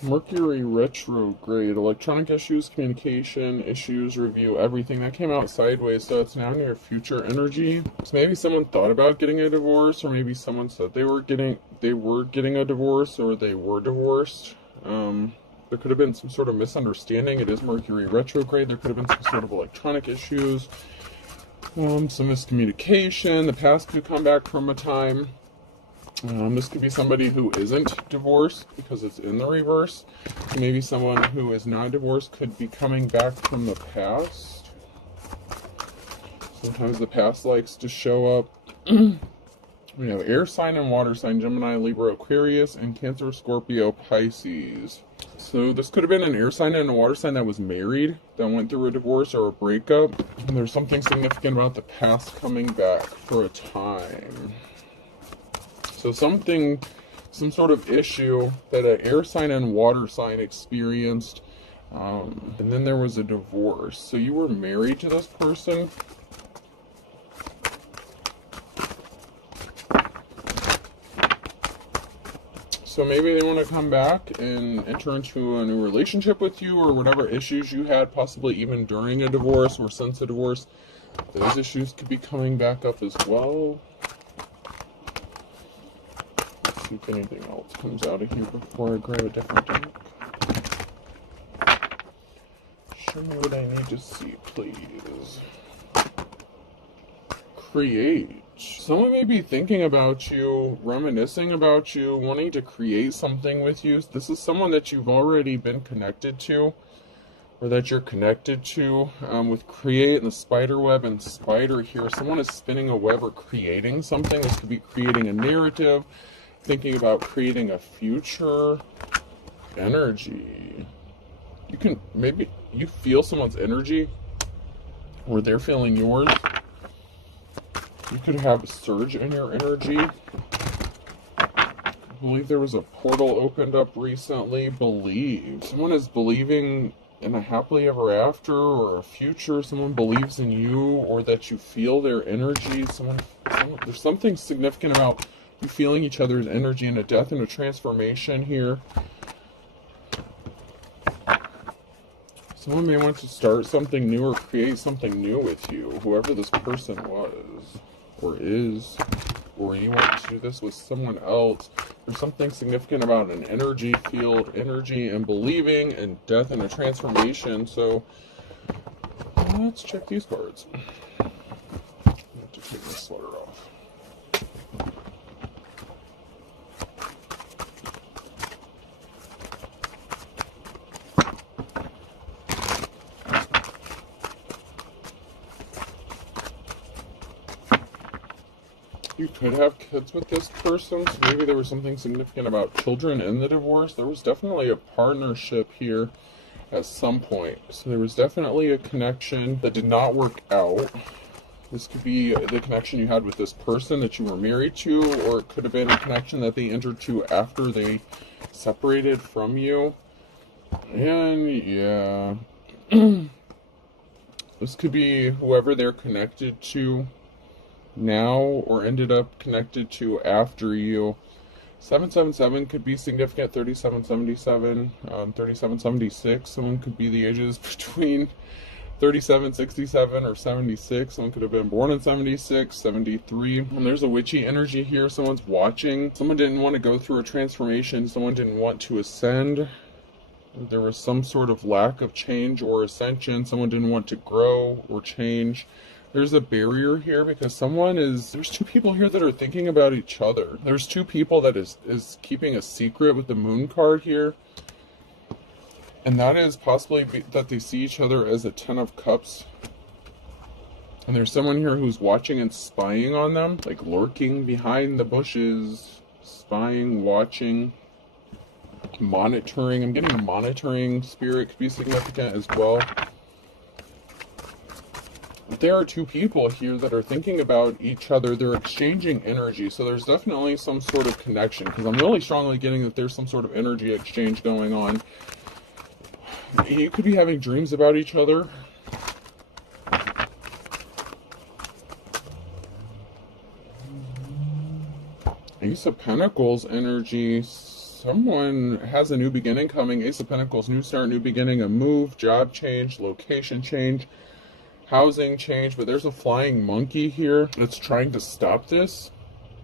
Mercury retrograde, electronic issues, communication issues, review, everything. That came out sideways, so it's now in your future energy. So maybe someone thought about getting a divorce, or maybe someone said they were getting a divorce, or they were divorced. There could have been some sort of misunderstanding. It is Mercury retrograde. There could have been some sort of electronic issues, some miscommunication. The past could come back from a time. This could be somebody who isn't divorced because it's in the reverse. Maybe someone who is not divorced could be coming back from the past. Sometimes the past likes to show up. We have air sign and water sign, Gemini, Libra, Aquarius, and Cancer, Scorpio, Pisces. So this could have been an air sign and a water sign that was married, that went through a divorce or a breakup. And there's something significant about the past coming back for a time. So some sort of issue that an air sign and water sign experienced, and then there was a divorce. So you were married to this person. So maybe they want to come back and enter into a new relationship with you, or whatever issues you had, possibly even during a divorce or since a divorce. Those issues could be coming back up as well. See if anything else comes out of here before I grab a different deck. Show me what I need to see, please. Create. Someone may be thinking about you, reminiscing about you, wanting to create something with you. This is someone that you've already been connected to, or that you're connected to. With create and the spider web and spider here, someone is spinning a web or creating something. This could be creating a narrative, thinking about creating a future energy. Maybe you feel someone's energy, or they're feeling yours. You could have a surge in your energy. I believe there was a portal opened up recently. Believe. Someone is believing in a happily ever after or a future. Someone believes in you, or that you feel their energy. There's something significant about you feeling each other's energy, and a death and a transformation here. Someone may want to start something new or create something new with you, whoever this person was or is, or you want to do this with someone else. There's something significant about an energy field, energy and believing, and death and a transformation. So let's check these cards. I have to take this sweater off. You could have kids with this person, so maybe there was something significant about children in the divorce. There was definitely a partnership here at some point. So there was definitely a connection that did not work out. This could be the connection you had with this person that you were married to, or it could have been a connection that they entered to after they separated from you. And yeah, this could be whoever they're connected to now, or ended up connected to after you. 777 could be significant. 3777, 3776. Someone could be the ages between 37, 67, or 76. Someone could have been born in 76, 73. And there's a witchy energy here. Someone's watching. Someone didn't want to go through a transformation. Someone didn't want to ascend. There was some sort of lack of change or ascension. Someone didn't want to grow or change. There's a barrier here because there's two people here that are thinking about each other. There's two people that is keeping a secret with the moon card here. And that is possibly that they see each other as a 10 of cups. And there's someone here who's watching and spying on them, like lurking behind the bushes, spying, watching, monitoring. I'm getting a monitoring spirit could be significant as well. There are two people here that are thinking about each other. They're exchanging energy. So there's definitely some sort of connection, because I'm really strongly getting that there's some sort of energy exchange going on. You could be having dreams about each other. Ace of Pentacles energy. Someone has a new beginning coming. Ace of Pentacles, new start, new beginning, a move, job change, location change, housing change. But there's a flying monkey here that's trying to stop this.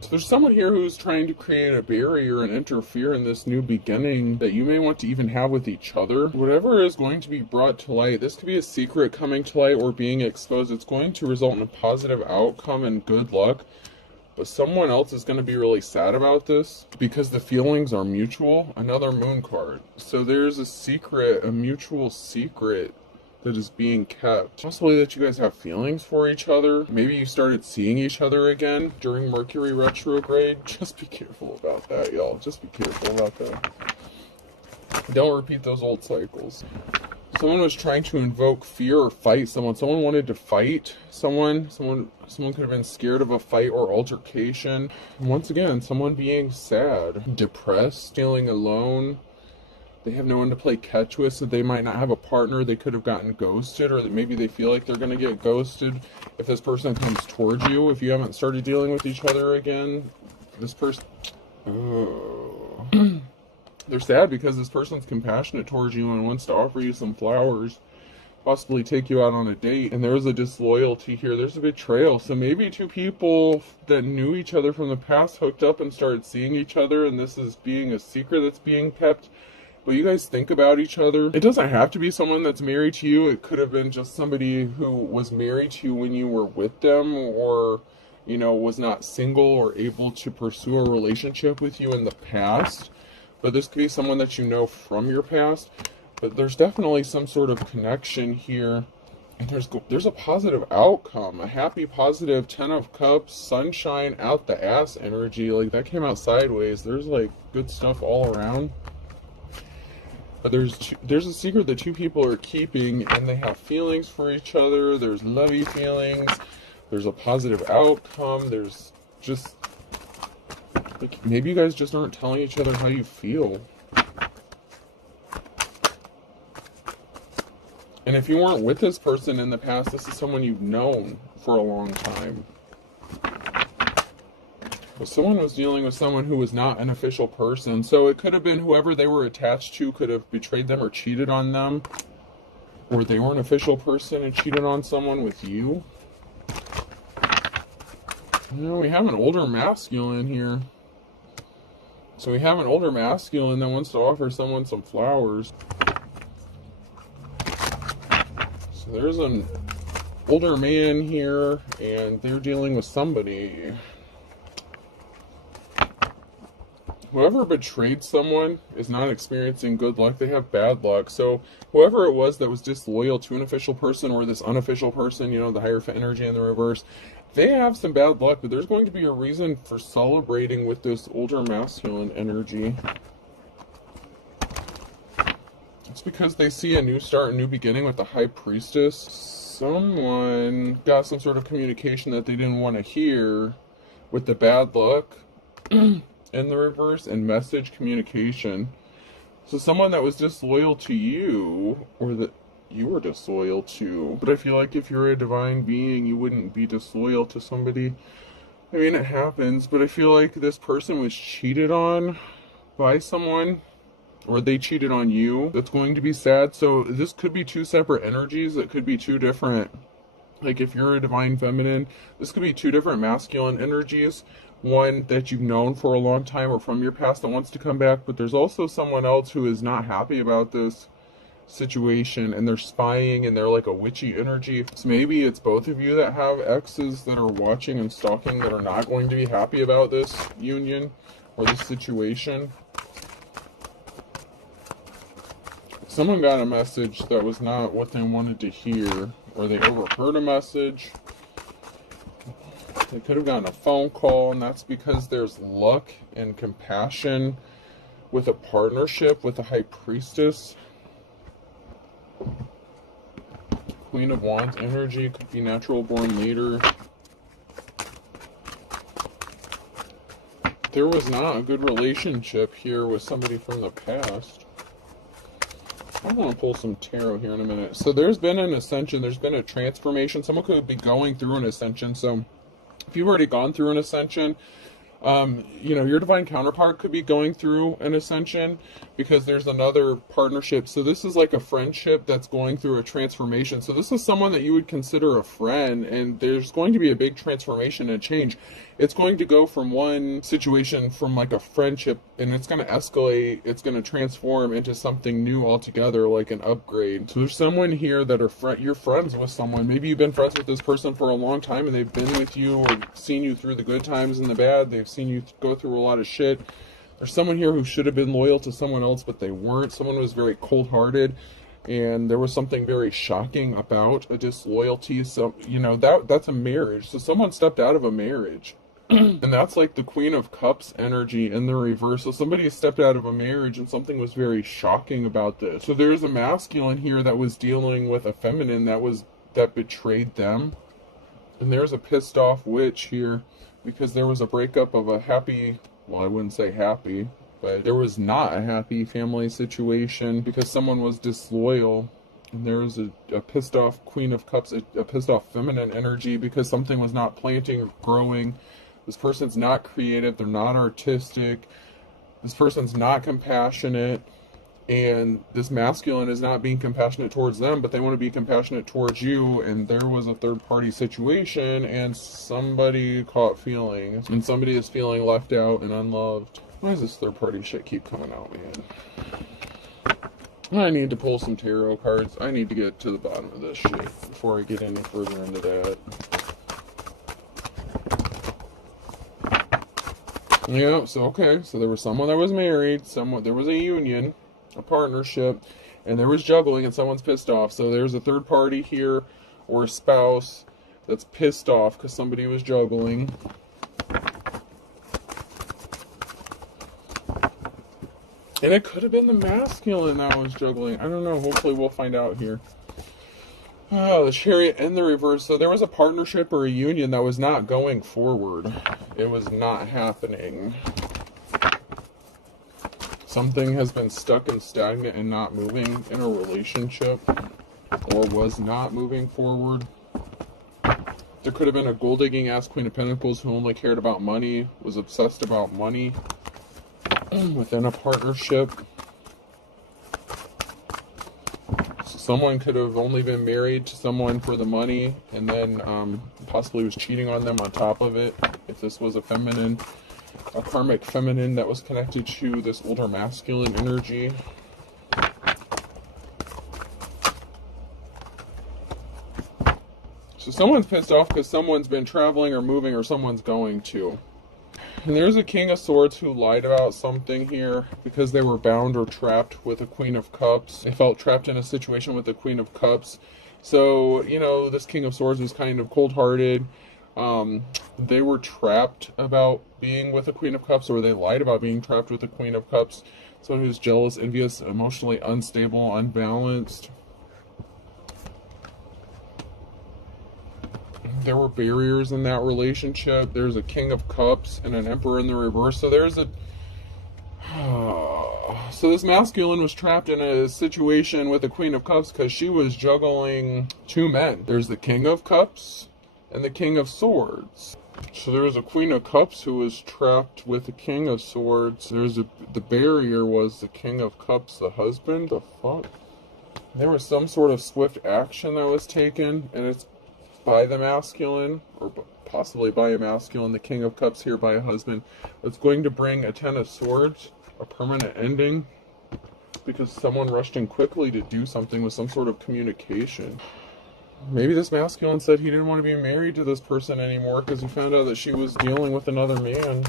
So there's someone here who's trying to create a barrier and interfere in this new beginning that you may want to even have with each other. Whatever is going to be brought to light, this could be a secret coming to light or being exposed. It's going to result in a positive outcome and good luck. But someone else is going to be really sad about this because the feelings are mutual. Another moon card. So there's a secret, a mutual secret that is being kept. Possibly that you guys have feelings for each other. Maybe you started seeing each other again during Mercury retrograde. Just be careful about that, y'all. Just be careful about that. Don't repeat those old cycles. Someone was trying to invoke fear or fight someone. Someone wanted to fight someone. Someone could have been scared of a fight or altercation. And once again, someone being sad, depressed, feeling alone. They have no one to play catch with, so they might not have a partner. They could have gotten ghosted, or maybe they feel like they're going to get ghosted if this person comes towards you. If you haven't started dealing with each other again, this person... Oh... They're sad because this person's compassionate towards you and wants to offer you some flowers, possibly take you out on a date. And there's a disloyalty here. There's a betrayal. So maybe two people that knew each other from the past hooked up and started seeing each other, and this is being a secret that's being kept. But you guys think about each other. It doesn't have to be someone that's married to you. It could have been just somebody who was married to you when you were with them, or, you know, was not single or able to pursue a relationship with you in the past. But this could be someone that you know from your past. But there's definitely some sort of connection here. And there's a positive outcome. A happy, positive 10 of Cups, sunshine, out the ass energy. Like, that came out sideways. There's, like, good stuff all around. But there's a secret that two people are keeping, and they have feelings for each other. There's lovey feelings. There's a positive outcome. There's just... like, maybe you guys just aren't telling each other how you feel. And if you weren't with this person in the past, this is someone you've known for a long time. But someone was dealing with someone who was not an official person. So it could have been whoever they were attached to could have betrayed them or cheated on them. Or they were an official person and cheated on someone with you. You know, we have an older masculine here. So we have an older masculine that wants to offer someone some flowers. So there's an older man here, and they're dealing with somebody. Whoever betrayed someone is not experiencing good luck. They have bad luck. So whoever it was that was disloyal to an official person, or this unofficial person, you know, the Hierophant energy in the reverse, they have some bad luck, but there's going to be a reason for celebrating with this older masculine energy. It's because they see a new start, a new beginning with the High Priestess. Someone got some sort of communication that they didn't want to hear with the bad luck in the reverse, and message communication. So someone that was disloyal to you, or that you were disloyal to. But I feel like if you're a divine being, you wouldn't be disloyal to somebody. I mean, it happens, but I feel like this person was cheated on by someone, or they cheated on you. That's going to be sad. So this could be two separate energies. It could be two different, like if you're a divine feminine, this could be two different masculine energies. One that you've known for a long time or from your past that wants to come back, but there's also someone else who is not happy about this situation, and they're spying, and they're like a witchy energy. So maybe it's both of you that have exes that are watching and stalking, that are not going to be happy about this union or this situation. Someone got a message that was not what they wanted to hear, or they overheard a message. They could have gotten a phone call, and that's because there's luck and compassion with a partnership with a High Priestess. Queen of Wands energy, could be natural born leader. There was not a good relationship here with somebody from the past. I want to pull some tarot here in a minute. So there's been an ascension, there's been a transformation. Someone could be going through an ascension. So if you've already gone through an ascension, You know, your divine counterpart could be going through an ascension because there's another partnership. So this is like a friendship that's going through a transformation. So this is someone that you would consider a friend, and there's going to be a big transformation and change. It's going to go from one situation, from like a friendship, and it's going to escalate. It's going to transform into something new altogether, like an upgrade. So there's someone here that you're friends with someone. Maybe you've been friends with this person for a long time, and they've been with you or seen you through the good times and the bad. They've seen you go through a lot of shit. There's someone here who should have been loyal to someone else, but they weren't. Someone was very cold-hearted, and there was something very shocking about a disloyalty. So, you know, that's a marriage. So someone stepped out of a marriage. And that's like the Queen of Cups energy in the reverse. So somebody stepped out of a marriage and something was very shocking about this. So there's a masculine here that was dealing with a feminine that betrayed them. And there's a pissed off witch here because there was a breakup of a happy, well, I wouldn't say happy, but there was not a happy family situation because someone was disloyal. And there was a pissed off Queen of Cups, a pissed off feminine energy because something was not planting or growing. This person's not creative, they're not artistic, this person's not compassionate, and this masculine is not being compassionate towards them, but they want to be compassionate towards you, and there was a third-party situation, and somebody caught feelings, and somebody is feeling left out and unloved. Why does this third-party shit keep coming out, man? I need to pull some tarot cards. I need to get to the bottom of this shit before I get any further into that. Yeah, so okay, so there was someone that was married, there was a union, a partnership, and there was juggling, and someone's pissed off. So there's a third party here, or a spouse, that's pissed off because somebody was juggling. And it could have been the masculine that was juggling. I don't know, hopefully we'll find out here. Oh, the Chariot in the reverse. So there was a partnership or a union that was not going forward. It was not happening. Something has been stuck and stagnant and not moving in a relationship, or was not moving forward. There could have been a gold-digging ass Queen of Pentacles who only cared about money, was obsessed about money within a partnership. Someone could have only been married to someone for the money, and then possibly was cheating on them on top of it. If this was a feminine, a karmic feminine that was connected to this older masculine energy. So someone's pissed off because someone's been traveling or moving, or someone's going to. And there's a King of Swords who lied about something here because they were bound or trapped with a Queen of Cups. They felt trapped in a situation with the Queen of Cups. So, you know, this King of Swords was kind of cold-hearted. They were trapped about being with a Queen of Cups, or they lied about being trapped with a Queen of Cups. Someone who's jealous, envious, emotionally unstable, unbalanced. There were barriers in that relationship. There's a King of Cups and an Emperor in the reverse. So there's a... So this masculine was trapped in a situation with the Queen of Cups because she was juggling two men. There's the King of Cups and the King of Swords. So there was a Queen of Cups who was trapped with the King of Swords. The barrier was the King of Cups, the husband. The fuck? There was some sort of swift action that was taken, and it's by the masculine, or possibly by a masculine, the King of Cups here by a husband. It's going to bring a Ten of Swords, a permanent ending, because someone rushed in quickly to do something with some sort of communication. Maybe this masculine said he didn't want to be married to this person anymore because he found out that she was dealing with another man.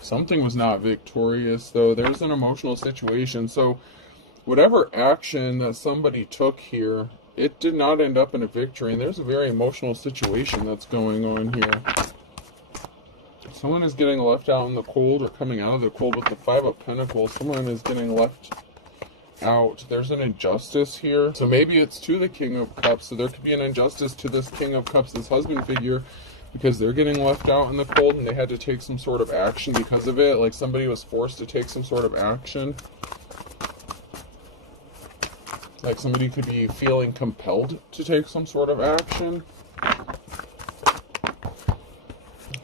Something was not victorious, though. There's an emotional situation. So whatever action that somebody took here, it did not end up in a victory. And there's a very emotional situation that's going on here. Someone is getting left out in the cold, or coming out of the cold with the Five of Pentacles. Someone is getting left out. There's an injustice here. So maybe it's to the King of Cups. So there could be an injustice to this King of Cups, this husband figure, because they're getting left out in the cold and they had to take some sort of action because of it. Like somebody was forced to take some sort of action. Like somebody could be feeling compelled to take some sort of action.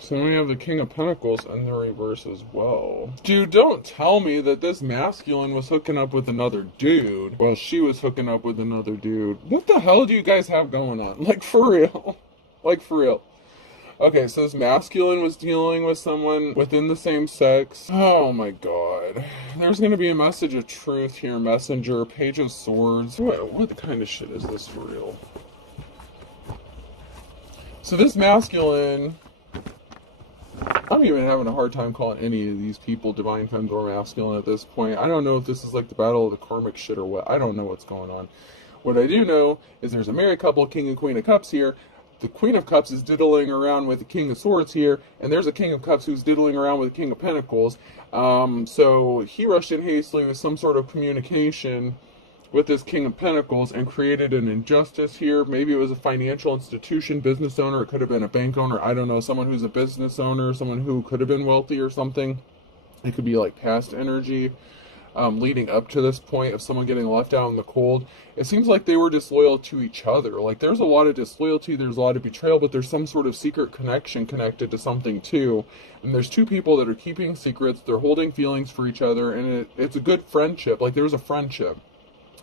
So then we have the King of Pentacles in the reverse as well. Dude, don't tell me that this masculine was hooking up with another dude while she was hooking up with another dude. What the hell do you guys have going on? Like, for real. Like, for real. Okay, so this masculine was dealing with someone within the same sex. Oh my god. There's going to be a message of truth here. Messenger, Page of Swords. What kind of shit is this for real? So this masculine... I'm even having a hard time calling any of these people divine feminine or masculine at this point. I don't know if this is like the battle of the karmic shit or what. I don't know what's going on. What I do know is there's a married couple, King and Queen of Cups here. The Queen of Cups is diddling around with the King of Swords here, and there's a King of Cups who's diddling around with the King of Pentacles. So he rushed in hastily with some sort of communication with this King of Pentacles and created an injustice here. Maybe it was a financial institution, business owner. It could have been a bank owner. I don't know. Someone who's a business owner, someone who could have been wealthy or something. It could be like past energy leading up to this point of someone getting left out in the cold. It seems like they were disloyal to each other. Like there's a lot of disloyalty, there's a lot of betrayal, but there's some sort of secret connection connected to something too. And there's two people that are keeping secrets. They're holding feelings for each other, and it's a good friendship. Like there's a friendship.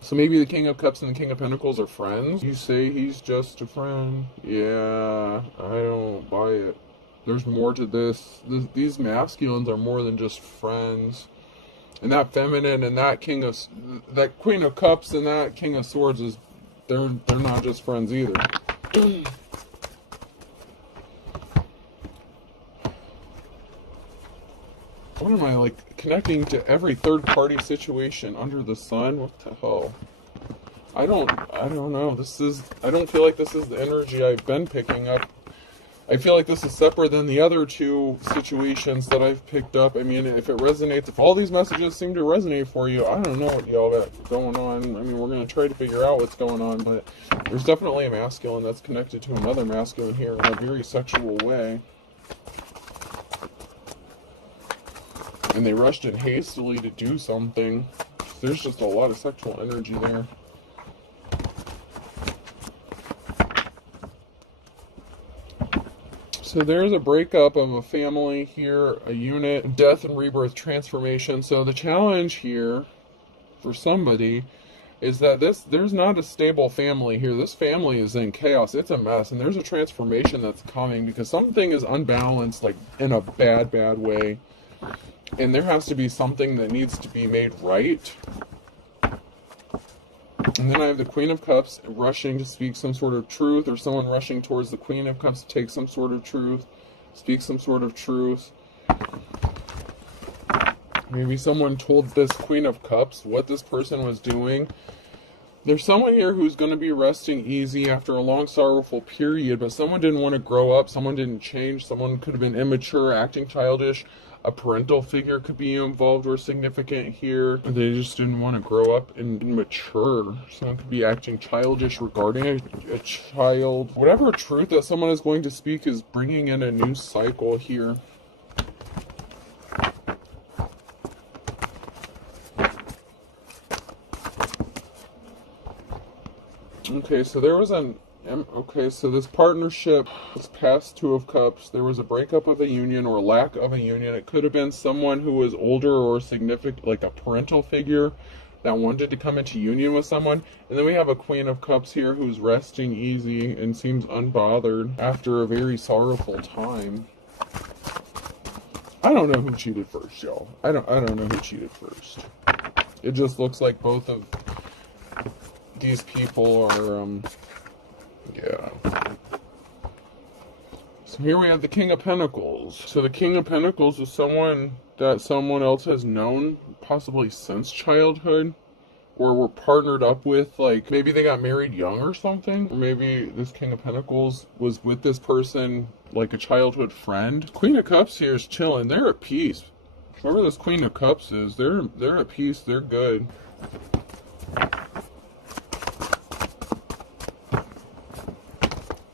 So maybe the King of Cups and the King of Pentacles are friends. You say he's just a friend. Yeah, I don't buy it. There's more to this. These masculines are more than just friends. And that feminine and that that Queen of Cups and that King of Swords is, they're not just friends either. What am I, like, connecting to every third-party situation under the sun? What the hell? I don't know. I don't feel like this is the energy I've been picking up. I feel like this is separate than the other two situations that I've picked up. I mean, if it resonates, if all these messages seem to resonate for you, I don't know what y'all got going on. I mean, we're going to try to figure out what's going on, but there's definitely a masculine that's connected to another masculine here in a very sexual way. And they rushed in hastily to do something. There's just a lot of sexual energy there. So there's a breakup of a family here, a unit, death and rebirth transformation. So the challenge here for somebody is that there's not a stable family here. This family is in chaos. It's a mess. And there's a transformation that's coming because something is unbalanced, like in a bad way. And there has to be something that needs to be made right. And then I have the Queen of Cups rushing to speak some sort of truth, or someone rushing towards the Queen of Cups to take some sort of truth, speak some sort of truth. Maybe someone told this Queen of Cups what this person was doing. There's someone here who's going to be resting easy after a long, sorrowful period, but someone didn't want to grow up, someone didn't change, someone could have been immature, acting childish. A parental figure could be involved or significant here. They just didn't want to grow up and mature. Someone could be acting childish regarding a child. Whatever truth that someone is going to speak is bringing in a new cycle here. Okay, so there was so this partnership, this past Two of Cups, there was a breakup of a union or lack of a union. It could have been someone who was older or significant, like a parental figure that wanted to come into union with someone. And then we have a Queen of Cups here who's resting easy and seems unbothered after a very sorrowful time. I don't know who cheated first, y'all. I don't know who cheated first. It just looks like both of these people are, yeah. So here we have the King of Pentacles. So the King of Pentacles is someone that someone else has known, possibly since childhood, or were partnered up with, like maybe they got married young or something. Or maybe this King of Pentacles was with this person like a childhood friend. Queen of Cups here is chilling. They're at peace. Whoever this Queen of Cups is, they're at peace. They're good.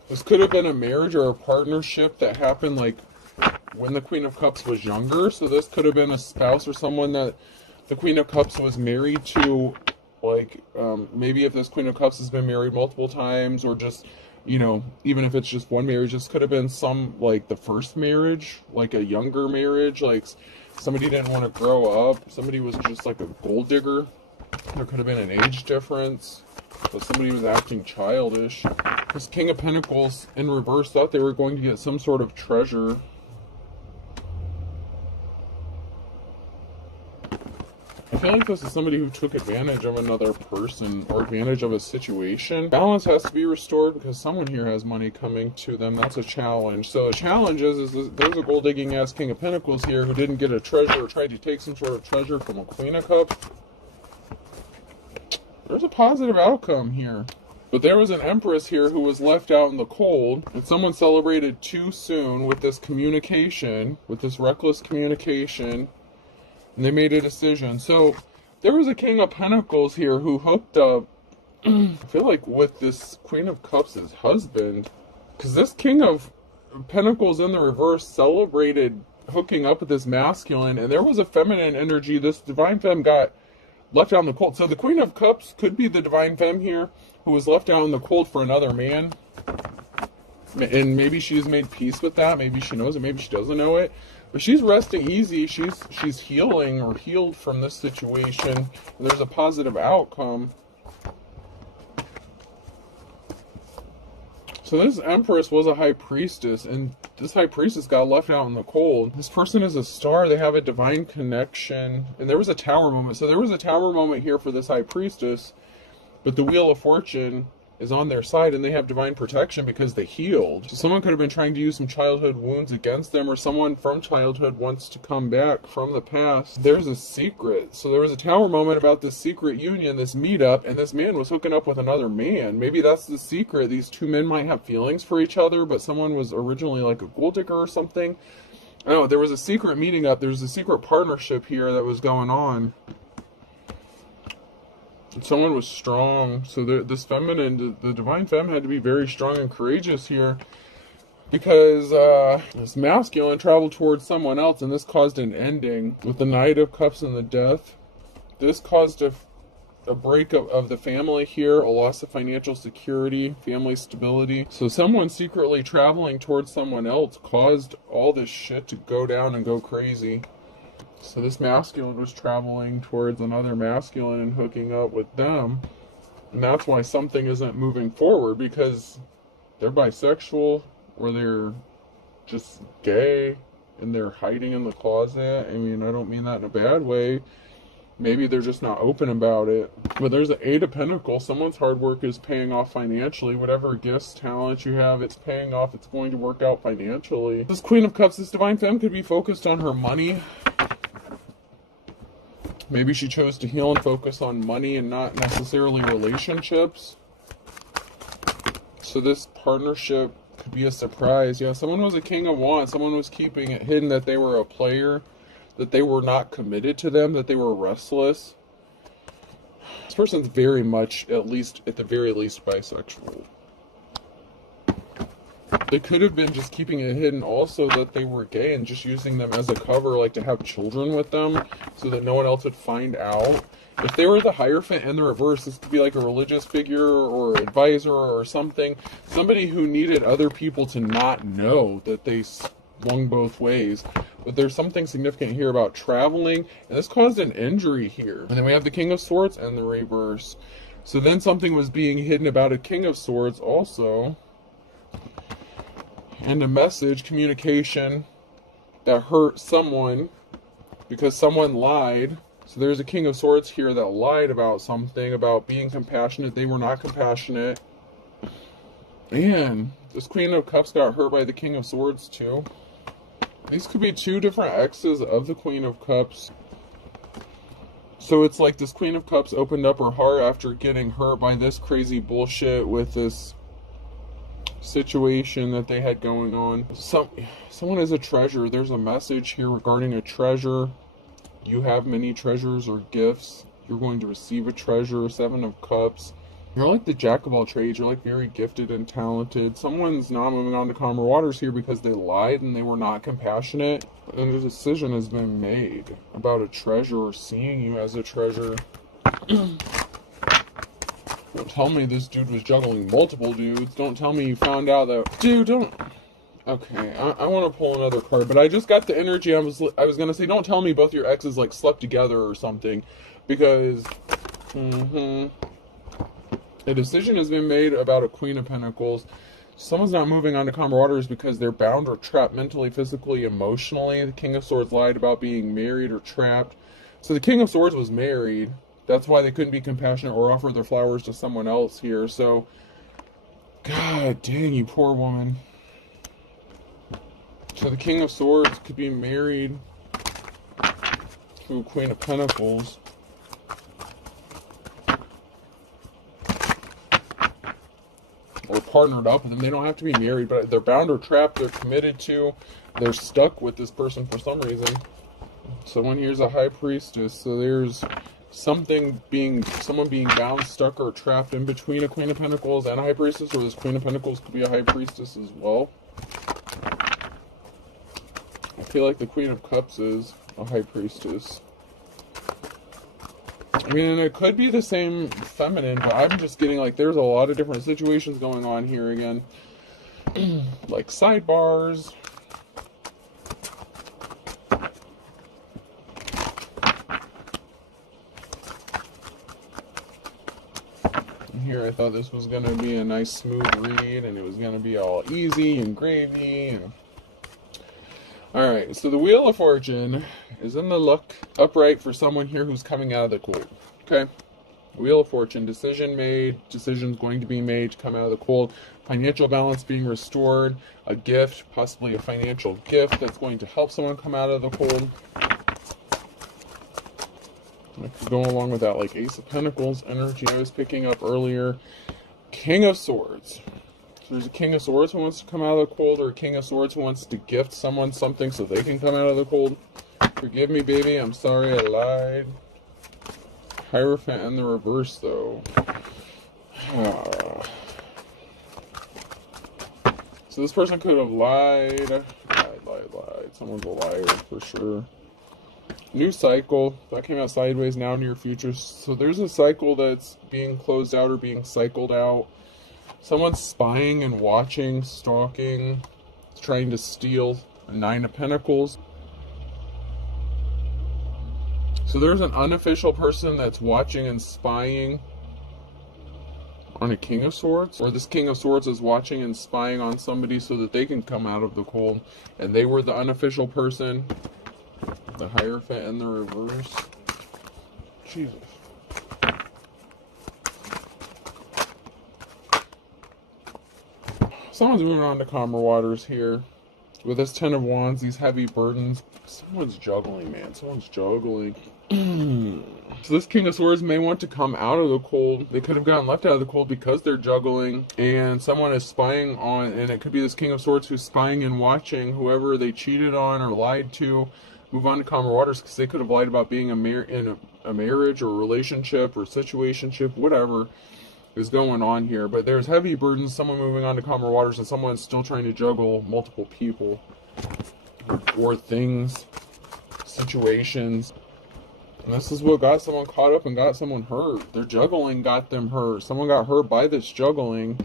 This could have been a marriage or a partnership that happened like when the Queen of Cups was younger. So this could have been a spouse or someone that the Queen of Cups was married to Like, maybe if this Queen of Cups has been married multiple times, or just, you know, even if it's just one marriage, this could have been some, like, the first marriage, like a younger marriage, like somebody didn't want to grow up, somebody was just like a gold digger. There could have been an age difference, but somebody was acting childish. This King of Pentacles in reverse thought they were going to get some sort of treasure. I feel like this is somebody who took advantage of another person or advantage of a situation. Balance has to be restored because someone here has money coming to them. That's a challenge. So the challenge is there's a gold digging ass King of Pentacles here who didn't get a treasure or tried to take some sort of treasure from a Queen of Cups. There's a positive outcome here. But there was an Empress here who was left out in the cold, and someone celebrated too soon with this communication, with this reckless communication, and they made a decision. So there was a King of Pentacles here who hooked up, I feel like, with this Queen of Cups' husband, because this King of Pentacles in the reverse celebrated hooking up with this masculine, and there was a feminine energy. This divine femme got left out in the cold. So the Queen of Cups could be the divine femme here who was left out in the cold for another man. And maybe she's made peace with that. Maybe she knows it. Maybe she doesn't know it. But she's resting easy. She's healing or healed from this situation. And there's a positive outcome. So this Empress was a High Priestess, and this High Priestess got left out in the cold. This person is a star. They have a divine connection. And there was a Tower moment. So there was a Tower moment here for this High Priestess, but the Wheel of Fortune is on their side, and they have divine protection because they healed. So someone could have been trying to use some childhood wounds against them, or someone from childhood wants to come back from the past. There's a secret. So there was a Tower moment about this secret union, this meetup, and this man was hooking up with another man. Maybe that's the secret. These two men might have feelings for each other, but someone was originally like a gold digger or something. I don't know, there was a secret meeting up. There was a secret partnership here that was going on. Someone was strong. So this feminine, the divine femme, had to be very strong and courageous here, because this masculine traveled towards someone else, and this caused an ending with the Knight of Cups and the Death. This caused a breakup of the family here, a loss of financial security, family stability. So someone secretly traveling towards someone else caused all this shit to go down and go crazy. So this masculine was traveling towards another masculine and hooking up with them. And that's why something isn't moving forward, because they're bisexual, or they're just gay and they're hiding in the closet. I mean, I don't mean that in a bad way. Maybe they're just not open about it. But there's an Eight of Pentacles. Someone's hard work is paying off financially. Whatever gifts, talents you have, it's paying off. It's going to work out financially. This Queen of Cups, this divine femme, could be focused on her money. Maybe she chose to heal and focus on money and not necessarily relationships. So this partnership could be a surprise. Yeah, someone was a King of Wands. Someone was keeping it hidden that they were a player, that they were not committed to them, that they were restless. This person's very much, at the very least, bisexual. They could have been just keeping it hidden also that they were gay and just using them as a cover, like to have children with them so that no one else would find out. If they were the Hierophant in the reverse, this could be like a religious figure or advisor or something. Somebody who needed other people to not know that they swung both ways. But there's something significant here about traveling, and this caused an injury here. And then we have the King of Swords and the reverse. So then something was being hidden about a King of Swords also. And a message, communication, that hurt someone because someone lied. So there's a King of Swords here that lied about something, about being compassionate. They were not compassionate. And this Queen of Cups got hurt by the King of Swords too. These could be two different exes of the Queen of Cups. So it's like this Queen of Cups opened up her heart after getting hurt by this crazy bullshit with this situation that they had going on. Someone is a treasure. There's a message here regarding a treasure. You have many treasures or gifts. You're going to receive a treasure. Seven of Cups. You're like the jack of all trades. You're like very gifted and talented. Someone's not moving on to calmer waters here because they lied and they were not compassionate. And a decision has been made about a treasure or seeing you as a treasure. Don't tell me this dude was juggling multiple dudes. Don't tell me you found out that... Dude, don't... Okay, I want to pull another card, but I just got the energy. I was going to say, don't tell me both your exes, like, slept together or something. Because... A decision has been made about a Queen of Pentacles. Someone's not moving on to calmer waters because they're bound or trapped mentally, physically, emotionally. The King of Swords lied about being married or trapped. So the King of Swords was married. That's why they couldn't be compassionate or offer their flowers to someone else here. So, God dang, you poor woman. So the King of Swords could be married to a Queen of Pentacles. Or partnered up with them. They don't have to be married, but they're bound or trapped. They're committed to. They're stuck with this person for some reason. Someone here's a High Priestess. So there's someone being bound, stuck, or trapped in between a Queen of Pentacles and a High Priestess, or this Queen of Pentacles could be a High Priestess as well. I feel like the Queen of Cups is a High Priestess. I mean, and it could be the same feminine, but I'm just getting like there's a lot of different situations going on here again. Like sidebars. And here I thought this was going to be a nice smooth read, and it was going to be all easy and gravy. And... Alright, so the Wheel of Fortune is in the luck upright for someone here who's coming out of the cold. Okay? Wheel of Fortune, decision made, decisions going to be made to come out of the cold, financial balance being restored, a gift, possibly a financial gift that's going to help someone come out of the cold. I could go along with that, like Ace of Pentacles energy I was picking up earlier. King of Swords. So there's a King of Swords who wants to come out of the cold, or a King of Swords who wants to gift someone something so they can come out of the cold. Forgive me, baby. I'm sorry I lied. Hierophant in the reverse, though. So this person could have lied. Lied. Someone's a liar for sure. New cycle. That came out sideways, now near future. So there's a cycle that's being closed out or being cycled out. Someone's spying and watching, stalking, trying to steal. A Nine of Pentacles. So there's an unofficial person that's watching and spying on a King of Swords. Or this King of Swords is watching and spying on somebody so that they can come out of the cold. And they were the unofficial person. The Hierophant in the reverse. Jesus. Someone's moving on to calmer waters here. With this Ten of Wands, these heavy burdens. Someone's juggling, man. Someone's juggling. So this King of Swords may want to come out of the cold. They could have gotten left out of the cold because they're juggling. And someone is spying on, and it could be this King of Swords who's spying and watching whoever they cheated on or lied to. Move on to calmer waters because they could have lied about being in a marriage or a relationship or situationship, whatever is going on here. But there's heavy burdens, someone moving on to calmer waters, and someone's still trying to juggle multiple people or things, situations. And this is what got someone caught up and got someone hurt. Their juggling got them hurt. Someone got hurt by this juggling.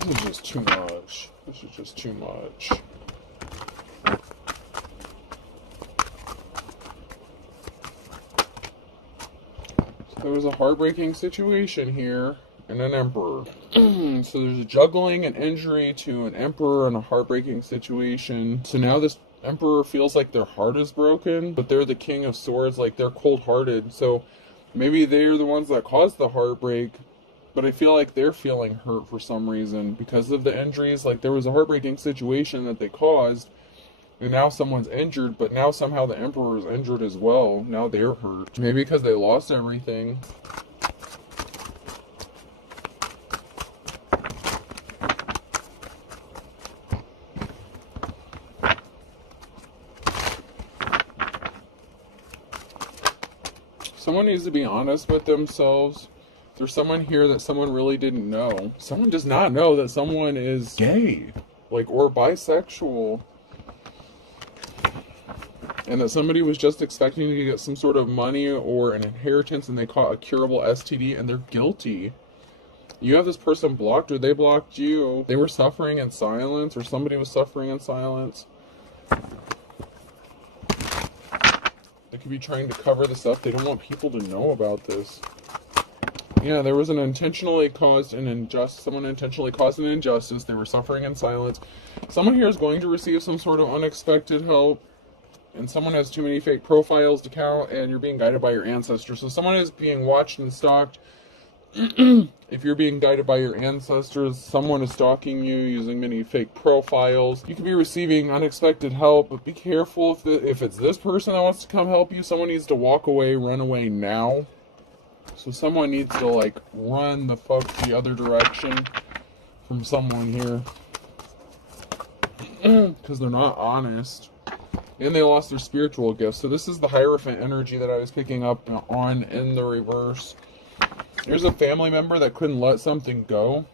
This is just too much. This is just too much. There was a heartbreaking situation here and an Emperor. So there's a juggling, an injury to an Emperor, and a heartbreaking situation. So now this Emperor feels like their heart is broken, but they're the King of Swords, like they're cold-hearted. So maybe they're the ones that caused the heartbreak, but I feel like they're feeling hurt for some reason because of the injuries. Like there was a heartbreaking situation that they caused, and now someone's injured, but now somehow the Emperor is injured as well. Now they're hurt. Maybe because they lost everything. Someone needs to be honest with themselves. There's someone here that someone really didn't know. Someone does not know that someone is gay, like, or bisexual. and that somebody was just expecting to get some sort of money or an inheritance, and they caught a curable STD, and they're guilty. You have this person blocked, or they blocked you. They were suffering in silence, or somebody was suffering in silence. They could be trying to cover this up. They don't want people to know about this. Yeah, there was someone intentionally caused an injustice. They were suffering in silence. Someone here is going to receive some sort of unexpected help, and someone has too many fake profiles to count, and you're being guided by your ancestors. So someone is being watched and stalked. If you're being guided by your ancestors, someone is stalking you using many fake profiles. You could be receiving unexpected help, but be careful if it's this person that wants to come help you. Someone needs to walk away, run away now. So someone needs to, like, run the fuck the other direction from someone here. Because they're not honest. And they lost their spiritual gifts. So this is the Hierophant energy that I was picking up on in the reverse. There's a family member that couldn't let something go.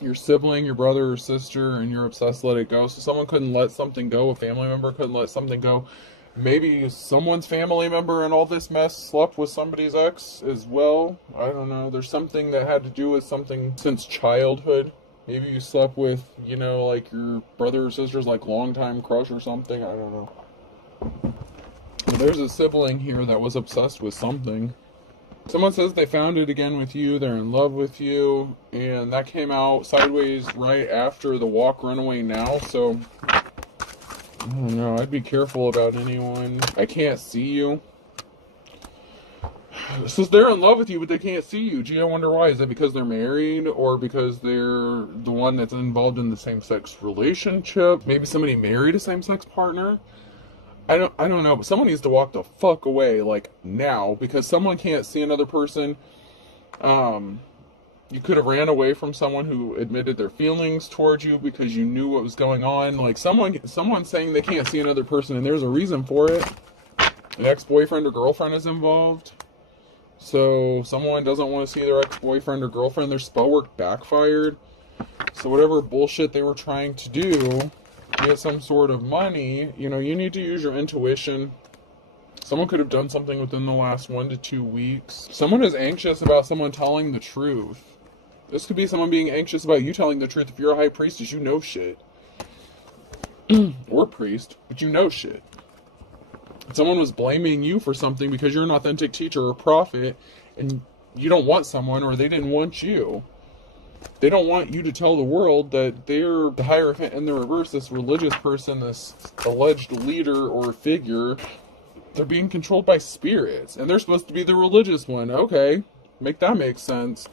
Your sibling, your brother or sister, and you're obsessed to let it go. So someone couldn't let something go. A family member couldn't let something go. Maybe someone's family member in all this mess slept with somebody's ex as well. I don't know. There's something that had to do with something since childhood. Maybe you slept with, you know, like your brother or sister's like longtime crush or something. I don't know. There's a sibling here that was obsessed with something. Someone says they found it again with you, they're in love with you, and that came out sideways right after the walk, run away now, so I don't know, I'd be careful about anyone. I can't see you. It says they're in love with you, but they can't see you. Gee, I wonder why. Is it because they're married, or because they're the one that's involved in the same-sex relationship? Maybe somebody married a same-sex partner? I don't know, but someone needs to walk the fuck away, like, now, because someone can't see another person. You could have ran away from someone who admitted their feelings towards you because you knew what was going on. Like, someone saying they can't see another person, and there's a reason for it. An ex-boyfriend or girlfriend is involved. So, someone doesn't want to see their ex-boyfriend or girlfriend. Their spell work backfired. So, whatever bullshit they were trying to do, get some sort of money, you know, you need to use your intuition. Someone could have done something within the last 1 to 2 weeks. Someone is anxious about someone telling the truth. This could be someone being anxious about you telling the truth. If you're a high priestess, you know shit. Or priest, but you know shit. Someone was blaming you for something because you're an authentic teacher or prophet, and you don't want someone, or they didn't want you. They don't want you to tell the world that they're the Hierophant in the reverse, this religious person, this alleged leader or figure. They're being controlled by spirits, and they're supposed to be the religious one. Okay, make that make sense.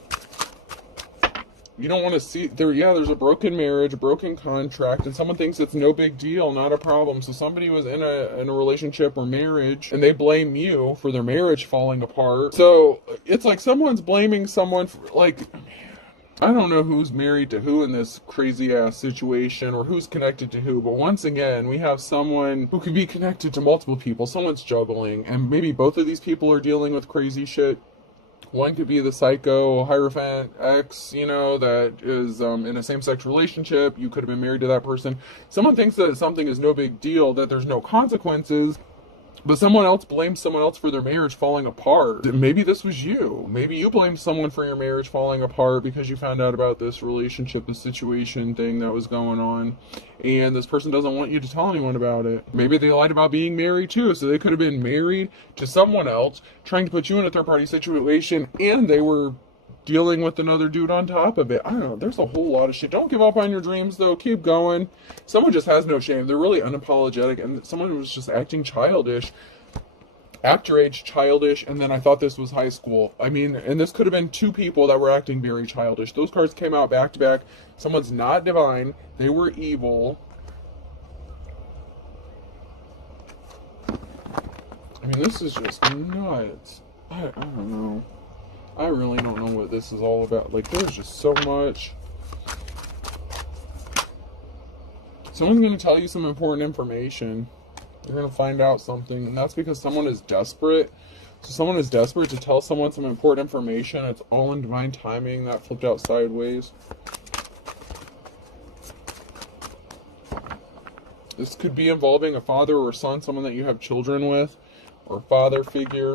You don't want to see there's a broken marriage, a broken contract, and someone thinks it's no big deal, not a problem. So somebody was in a relationship or marriage, and they blame you for their marriage falling apart. So it's like someone's blaming someone for, like, I don't know who's married to who in this crazy ass situation, or who's connected to who, but once again, we have someone who could be connected to multiple people. Someone's juggling, and maybe both of these people are dealing with crazy shit. One could be the psycho Hierophant ex, you know, that is in a same-sex relationship. You could have been married to that person. Someone thinks that something is no big deal, that there's no consequences. But someone else blames someone else for their marriage falling apart. Maybe this was you. Maybe you blamed someone for your marriage falling apart because you found out about this relationship, this situation thing that was going on. And this person doesn't want you to tell anyone about it. Maybe they lied about being married too. So they could have been married to someone else, trying to put you in a third-party situation, and they were dealing with another dude on top of it. I don't know. There's a whole lot of shit. Don't give up on your dreams, though. Keep going. Someone just has no shame. They're really unapologetic, and someone was just acting childish. Actor age childish, and then I thought this was high school. I mean, and this could have been two people that were acting very childish. Those cards came out back to back. Someone's not divine. They were evil. I mean, this is just nuts. I don't know. I really don't know what this is all about. Like, there's just so much. Someone's going to tell you some important information. You're going to find out something. And that's because someone is desperate. So someone is desperate to tell someone some important information. It's all in divine timing. That flipped out sideways. This could be involving a father or son, someone that you have children with, or father figure.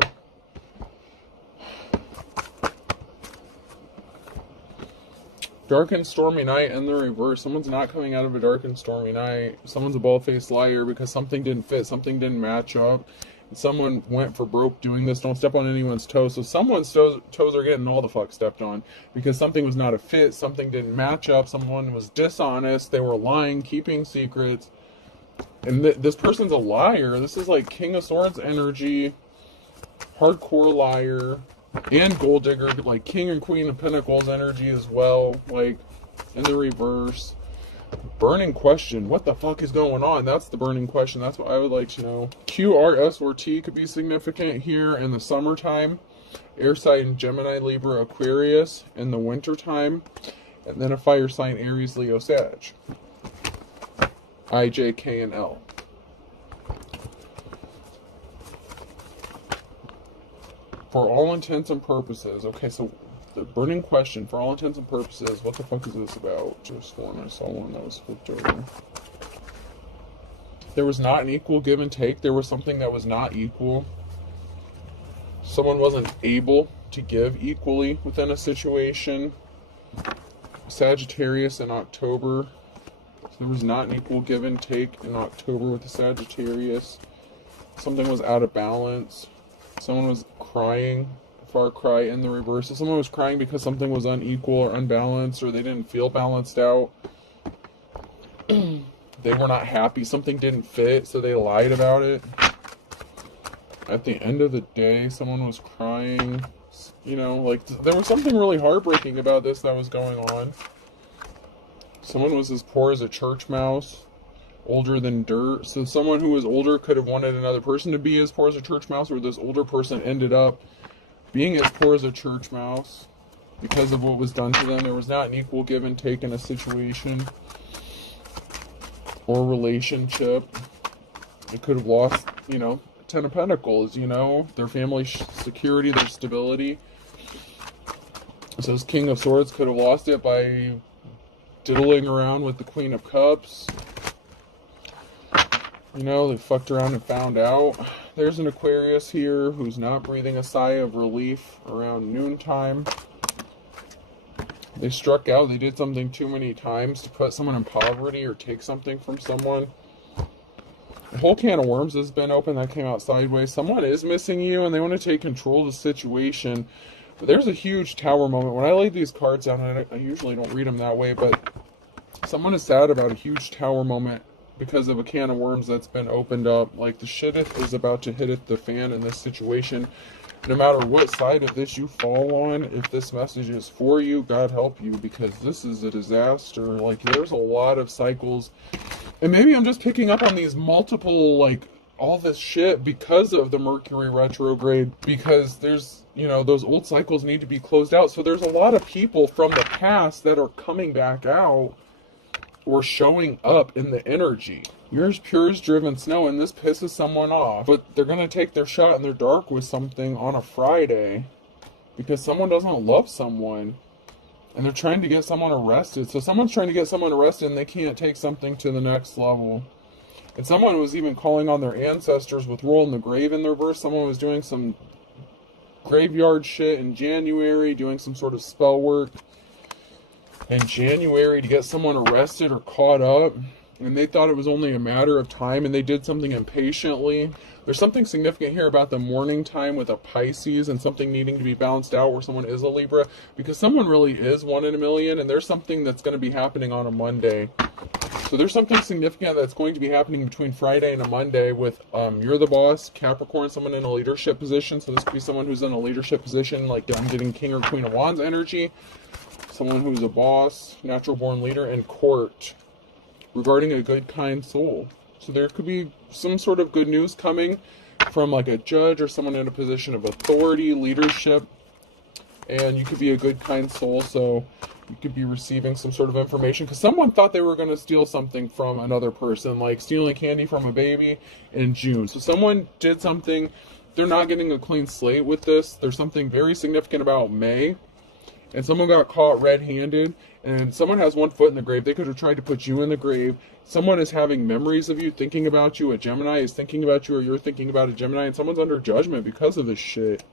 Dark and stormy night in the reverse. Someone's not coming out of a dark and stormy night. Someone's a bald-faced liar because something didn't fit, something didn't match up. Someone went for broke doing this. Don't step on anyone's toes. So someone's toes are getting all the fuck stepped on because something was not a fit, something didn't match up, someone was dishonest, they were lying, keeping secrets. And this person's a liar. This is like King of Swords energy, hardcore liar, and gold digger, like King and Queen of Pentacles energy as well, like in the reverse. Burning question. What the fuck is going on? That's the burning question. That's what I would like to know. Q, R, S, or T could be significant here in the summertime. Air sign Gemini, Libra, Aquarius in the wintertime. And then a fire sign Aries, Leo, Sag. I, J, K, and L. For all intents and purposes. Okay, so the burning question, for all intents and purposes, what the fuck is this about? Just one, I saw one that was flipped over. There was not an equal give and take. There was something that was not equal. Someone wasn't able to give equally within a situation. Sagittarius in October. So there was not an equal give and take in October with the Sagittarius. Something was out of balance. Someone was crying. Far cry in the reverse. So someone was crying because something was unequal or unbalanced, or they didn't feel balanced out. They were not happy. Something didn't fit, so they lied about it. At the end of the day, someone was crying. You know, like, there was something really heartbreaking about this that was going on. Someone was as poor as a church mouse, older than dirt. So someone who was older could have wanted another person to be as poor as a church mouse, or this older person ended up being as poor as a church mouse because of what was done to them. There was not an equal give and take in a situation or relationship. They could have lost, you know, Ten of Pentacles, you know, their family security, their stability. So this King of Swords could have lost it by diddling around with the Queen of Cups. You know, they fucked around and found out. There's an Aquarius here who's not breathing a sigh of relief around noontime. They struck out. They did something too many times to put someone in poverty or take something from someone. The whole can of worms has been open. That came out sideways. Someone is missing you and they want to take control of the situation. But there's a huge tower moment. When I laid these cards down, I usually don't read them that way, but someone is sad about a huge tower moment because of a can of worms that's been opened up. Like, the shit is about to hit the fan in this situation. No matter what side of this you fall on, if this message is for you, God help you, because this is a disaster. Like, there's a lot of cycles. And maybe I'm just picking up on these multiple, like, all this shit because of the Mercury retrograde, because there's, you know, those old cycles need to be closed out. So there's a lot of people from the past that are coming back out or showing up in the energy. You're as pure as driven snow, and this pisses someone off, but they're going to take their shot in the dark with something on a Friday because someone doesn't love someone and they're trying to get someone arrested. So someone's trying to get someone arrested and they can't take something to the next level. And someone was even calling on their ancestors with rolling the grave in their verse. Someone was doing some graveyard shit in January, doing some sort of spell work in January to get someone arrested or caught up. And they thought it was only a matter of time, and they did something impatiently. There's something significant here about the morning time with a Pisces and something needing to be balanced out where someone is a Libra, because someone really is 1 in a million, and there's something that's going to be happening on a Monday. So there's something significant that's going to be happening between Friday and a Monday with you're the boss, Capricorn, someone in a leadership position. So this could be someone who's in a leadership position, like I'm getting King or Queen of Wands energy. Someone who's a boss, natural born leader, and court regarding a good, kind soul. So there could be some sort of good news coming from like a judge or someone in a position of authority, leadership, and you could be a good, kind soul. So you could be receiving some sort of information because someone thought they were going to steal something from another person, like stealing candy from a baby in June. So someone did something. They're not getting a clean slate with this. There's something very significant about May. and someone got caught red-handed, and someone has one foot in the grave. They could have tried to put you in the grave. Someone is having memories of you, thinking about you. A Gemini is thinking about you, or you're thinking about a Gemini, and someone's under judgment because of this shit.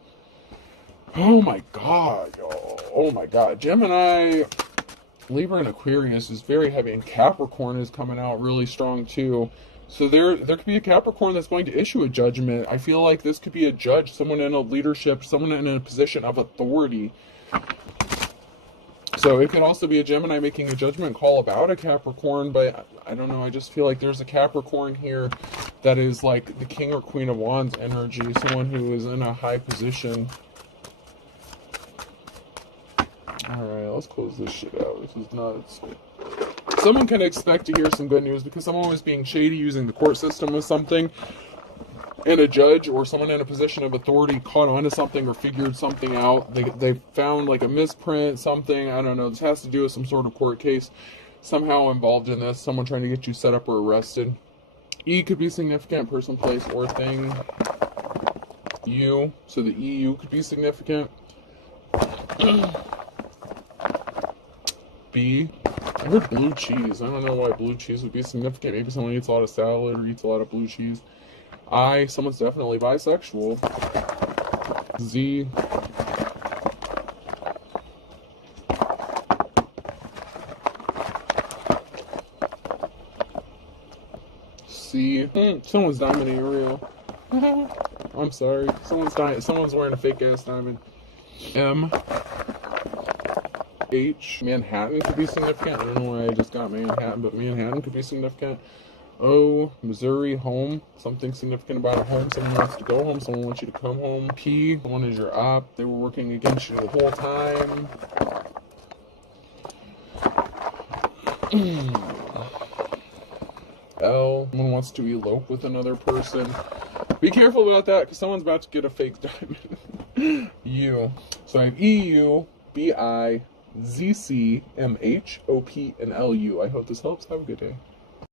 Oh my god, y'all. Oh my god. Gemini, Libra, and Aquarius is very heavy, and Capricorn is coming out really strong too. So there could be a Capricorn that's going to issue a judgment. I feel like this could be a judge, someone in a leadership, someone in a position of authority. So it could also be a Gemini making a judgment call about a Capricorn, but I don't know, I just feel like there's a Capricorn here that is like the King or Queen of Wands energy, someone who is in a high position. Alright, let's close this shit out. This is nuts. Someone can expect to hear some good news because someone was being shady using the court system with something, and a judge or someone in a position of authority caught onto something or figured something out. They found like a misprint, something, I don't know. This has to do with some sort of court case somehow involved in this. Someone trying to get you set up or arrested. E could be significant, person, place, or thing. U, so the EU could be significant. B, I heard blue cheese. I don't know why blue cheese would be significant. Maybe someone eats a lot of salad or eats a lot of blue cheese. I, someone's definitely bisexual. Z, C, someone's diamond aerial. I'm sorry. Someone's wearing a fake ass diamond. M, H, Manhattan could be significant. I don't know why I just got Manhattan, but Manhattan could be significant. O, Missouri, home. Something significant about a home. Someone wants to go home. Someone wants you to come home. P, one is your op. They were working against you the whole time. L, someone wants to elope with another person. Be careful about that because someone's about to get a fake diamond. U, so I have EU, BI, ZC, MH, OP, and LU. I hope this helps. Have a good day.